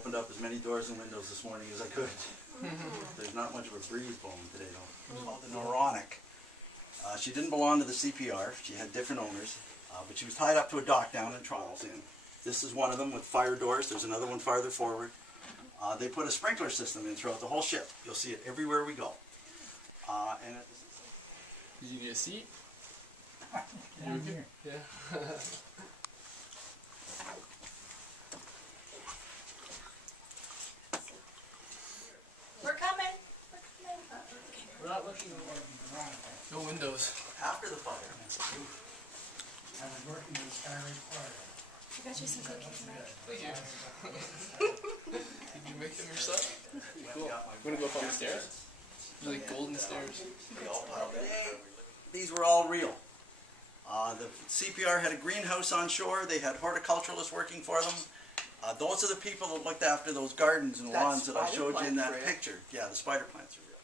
opened up as many doors and windows this morning as I could. There's not much of a breeze blowing today though. It's called the Noronic. She didn't belong to the CPR. She had different owners, but she was tied up to a dock down in Toronto. This is one of them with fire doors. There's another one farther forward. They put a sprinkler system in throughout the whole ship. You'll see it everywhere we go. Did you need a seat? Yeah. We're coming. We're not looking. No windows. After the fire. I was working in the Skyline Choir. I got you some cookies, Mike. Thank you. Did you make them yourself? Cool. You want to go up on the stairs? They're like golden stairs. These were all real. The CPR had a greenhouse on shore. They had horticulturalists working for them. Those are the people that looked after those gardens and lawns that I showed you in that picture. Yeah, the spider plants are real.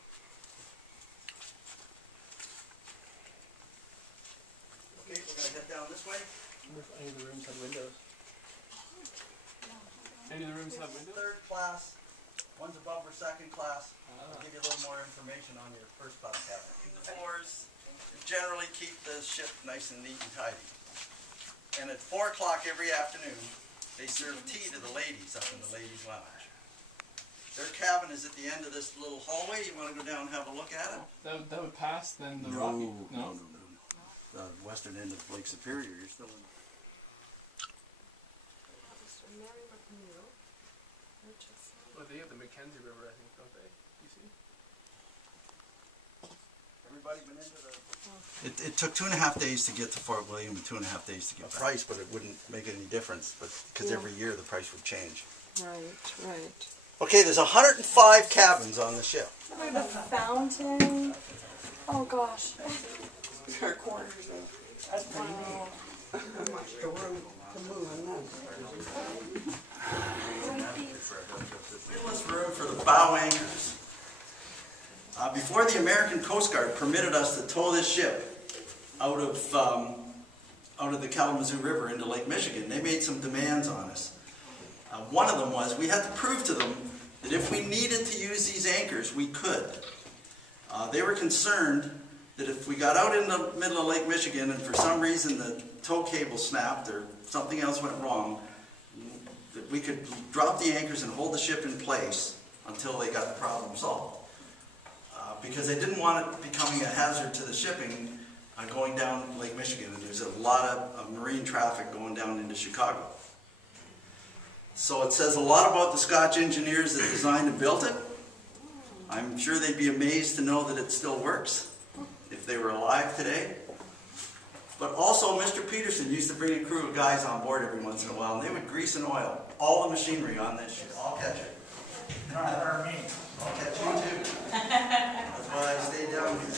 Okay, we're going to head down this way. I wonder if any of the rooms have windows. Any of the rooms have windows? Third class. One's above or second class. I'll give you a little more information on your first class cabin. The floors generally keep the ship nice and neat and tidy. And at 4 o'clock every afternoon, they serve tea to the ladies up in the ladies' lounge. Their cabin is at the end of this little hallway. You want to go down and have a look at it? That would pass then the No, Rocky. no. The western end of Lake Superior, you're still in. Well, they have the Mackenzie River, I think, don't they? You see? Everybody been into the... It took 2.5 days to get to Fort William and 2.5 days to get back. Price, but it wouldn't make any difference, because every year the price would change. Right. Okay, there's 105 cabins on the ship. Look at the fountain. Oh gosh. Our quarters though. That's pretty neat. How much the room to move in them. Wheelless room for the bow anchors. Before the American Coast Guard permitted us to tow this ship out of the Kalamazoo River into Lake Michigan, they made some demands on us. One of them was we had to prove to them that if we needed to use these anchors, we could. They were concerned that if we got out in the middle of Lake Michigan and for some reason the tow cable snapped or something else went wrong, that we could drop the anchors and hold the ship in place until they got the problem solved. Because they didn't want it becoming a hazard to the shipping going down Lake Michigan. And there's a lot of marine traffic going down into Chicago. So it says a lot about the Scotch engineers that designed and built it. I'm sure they'd be amazed to know that it still works if they were alive today. But also Mr. Peterson used to bring a crew of guys on board every once in a while, and they would grease and oil all the machinery on this ship. I'll catch it. No, or me. I'll catch you too. That's why I stay down here.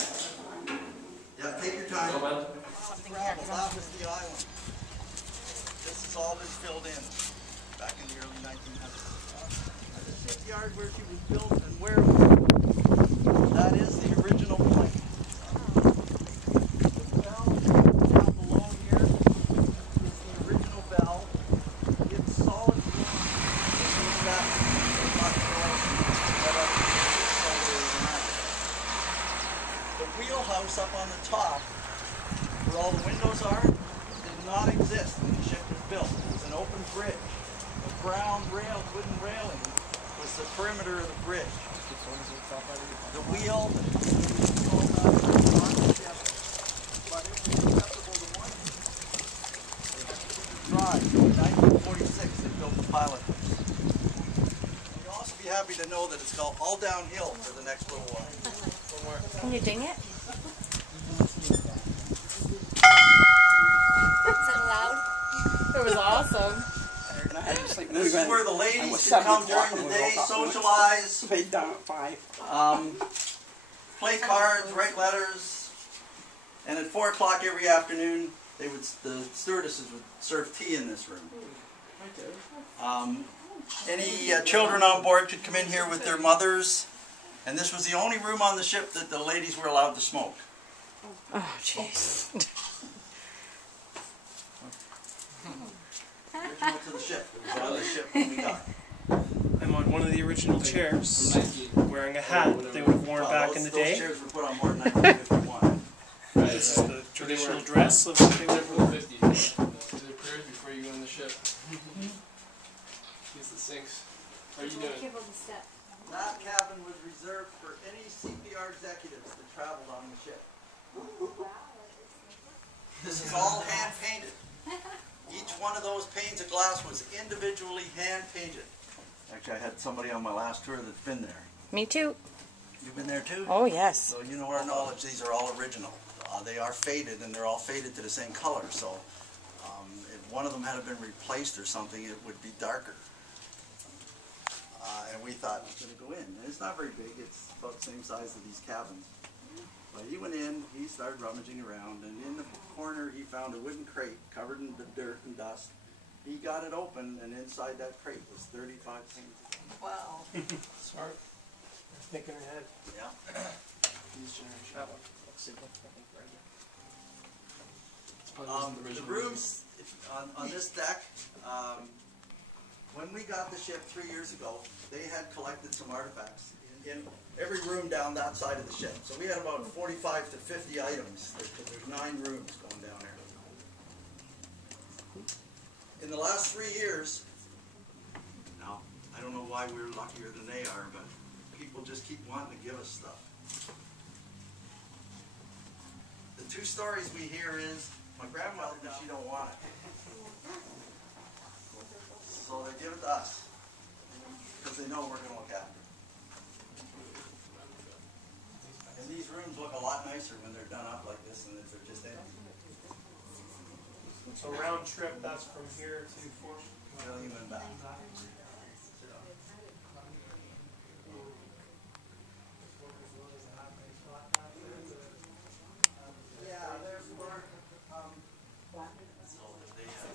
Yeah, take your time. That was the island. This has all been filled in back in the early 1900s. The shipyard where she was built and where that is the original point. The bell down below here is the original bell. It's solid the wheelhouse up on the top, where all the windows are, did not exist when the ship was built. It was an open bridge. The brown wooden railing was the perimeter of the bridge. The wheel, but it was acceptable to one. Drive. In 1946, they built the pilot house. You'll also be happy to know that it's all downhill for the next little while. Can you ding it? Is that loud? It was awesome. This is where the ladies can come during the day, socialize, They done at 5. play cards, write letters, and at 4 o'clock every afternoon, the stewardesses would serve tea in this room. Any children on board could come in here with their mothers, and this was the only room on the ship that the ladies were allowed to smoke. Oh, jeez. Original to the ship. It was on the ship when we got it. one of the original chairs, wearing a hat that they would have worn Well, back those, in the those day. chairs were put on more than 1951. This is the traditional dress of what they would have worn. 50. These are prayers before you go on the ship. Use the sinks. How are you doing? Careful the step. That cabin was reserved for any CPR executives that traveled on the ship. This is all hand painted. Each one of those panes of glass was individually hand painted. Actually, I had somebody on my last tour that's been there. Me too. You've been there too? Oh, yes. So you know our knowledge, these are all original. They are faded and they're all faded to the same color. So if one of them had been replaced or something, it would be darker. And we thought it was going to go in. And it's not very big. It's about the same size as these cabins. But he went in, he started rummaging around, and in the corner he found a wooden crate covered in dirt and dust. He got it open, and inside that crate was 35 things. Wow. Smart. Thinking ahead. Yeah. These generation. That one looks significantly brighter. It's probably the The original. rooms on this deck, when we got the ship 3 years ago, they had collected some artifacts in every room down that side of the ship. So we had about 45 to 50 items. There's 9 rooms going down there. In the last 3 years, now I don't know why we're luckier than they are, but people just keep wanting to give us stuff. The 2 stories we hear is, my grandmother, but she don't want it. So they give it to us, because they know we're going to look after it. And these rooms look a lot nicer when they're done up like this and if they're just empty. So round trip, that's from here to Fort. William and back. Yeah, there's more. They had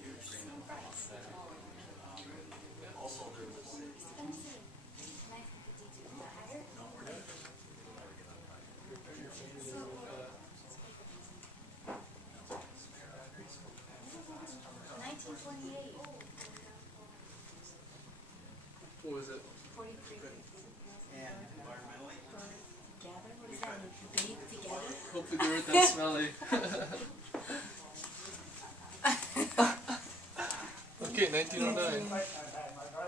huge green. Also, there was. What was it? 43. And environmentally. Together? What does that mean? Bake together? Hopefully they weren't that smelly. Okay, 1909.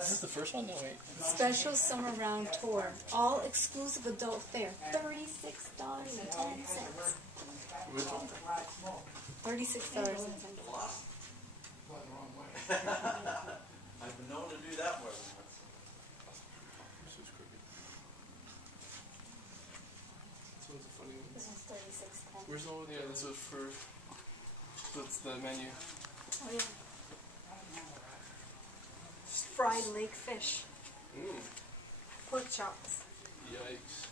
Is this the first one? No, wait. Special summer round tour. All exclusive adult fare. $36.10. Which one? $36.10. I've been known to do that more than once. This was crooked. This one's a funny one. This one's $36.10. Where's the one? Yeah, this was for. That's the menu. Oh, yeah. Fried lake fish. Pork chops. Yikes.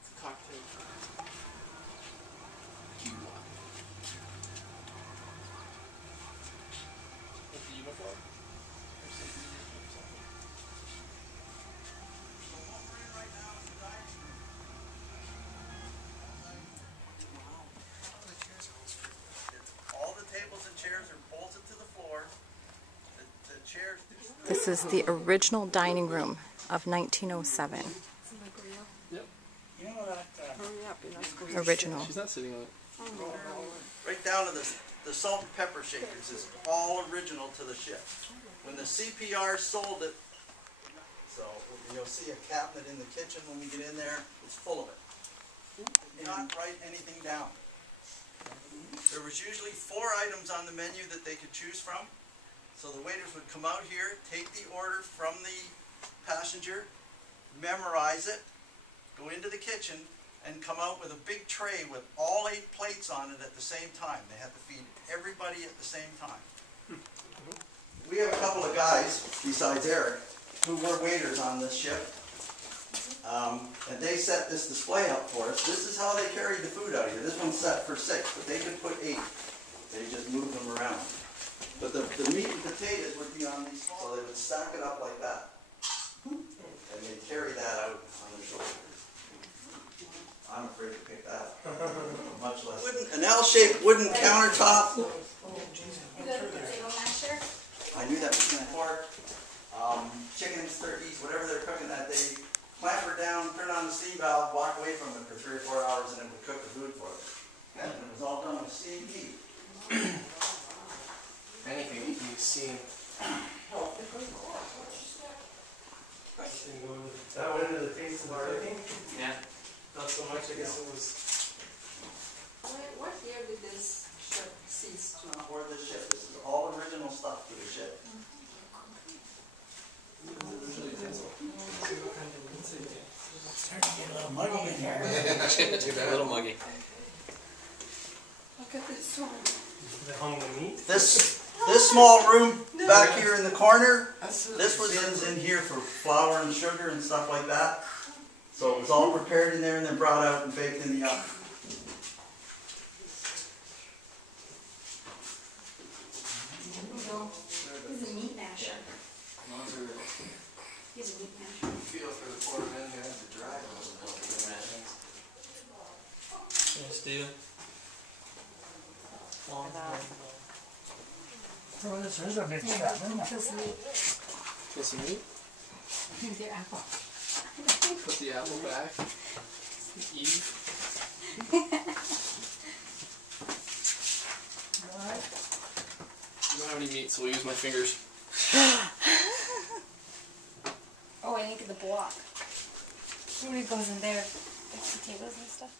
It's a cocktail. With the uniform? Or something? All the tables and chairs are bolted to the floor. The chairs. This is the original dining room of 1907. Yep. You know that, Hurry up, you're not supposed to Original. She's not sitting on it. Right down to the salt and pepper shakers is all original to the ship. When the CPR sold it, so you'll see a cabinet in the kitchen when we get in there, it's full of it. Do not write anything down. There was usually 4 items on the menu that they could choose from. So the waiters would come out here, take the order from the passenger, memorize it, go into the kitchen, and come out with a big tray with all 8 plates on it at the same time. They had to feed everybody at the same time. We have a couple of guys, besides Eric, who were waiters on this ship. And they set this display up for us. This is how they carried the food out here. This one's set for 6, but they could put 8. They just moved them around. But the meat and potatoes would be on these, so they would stack it up like that. And they'd carry that out on their shoulders. I'm afraid to pick that up. Much less. An L-shaped wooden countertop. I knew that was gonna pork, chickens, turkeys, whatever they're cooking that day, clamp her down, turn on the steam valve, walk away from it for 3 or 4 hours, and it would cook the food for them. And it was all done with steamed meat. Anything you can steam. That went into the taste of the cooking. Yeah. Not so much, I guess it was. What year did this ship cease to? Or the ship, this is all original stuff to the ship. Starting to get a little muggy in here. A little muggy. Look at this one. The hung the meat. This small room back here in the corner, this was in here for flour and sugar and stuff like that. So it was all prepared in there and then brought out and baked in the oven. He's a meat masher. He's a meat masher. Feel for the poor men who have to drive those machines. Yeah, Steven. Oh, this is a big shot, isn't it? Feels meat. Get some meat. Here's your apple. Put the apple back. Eve. We don't have any meat, so we'll use my fingers. Oh, I need to get the block. What goes in there? Like potatoes and stuff.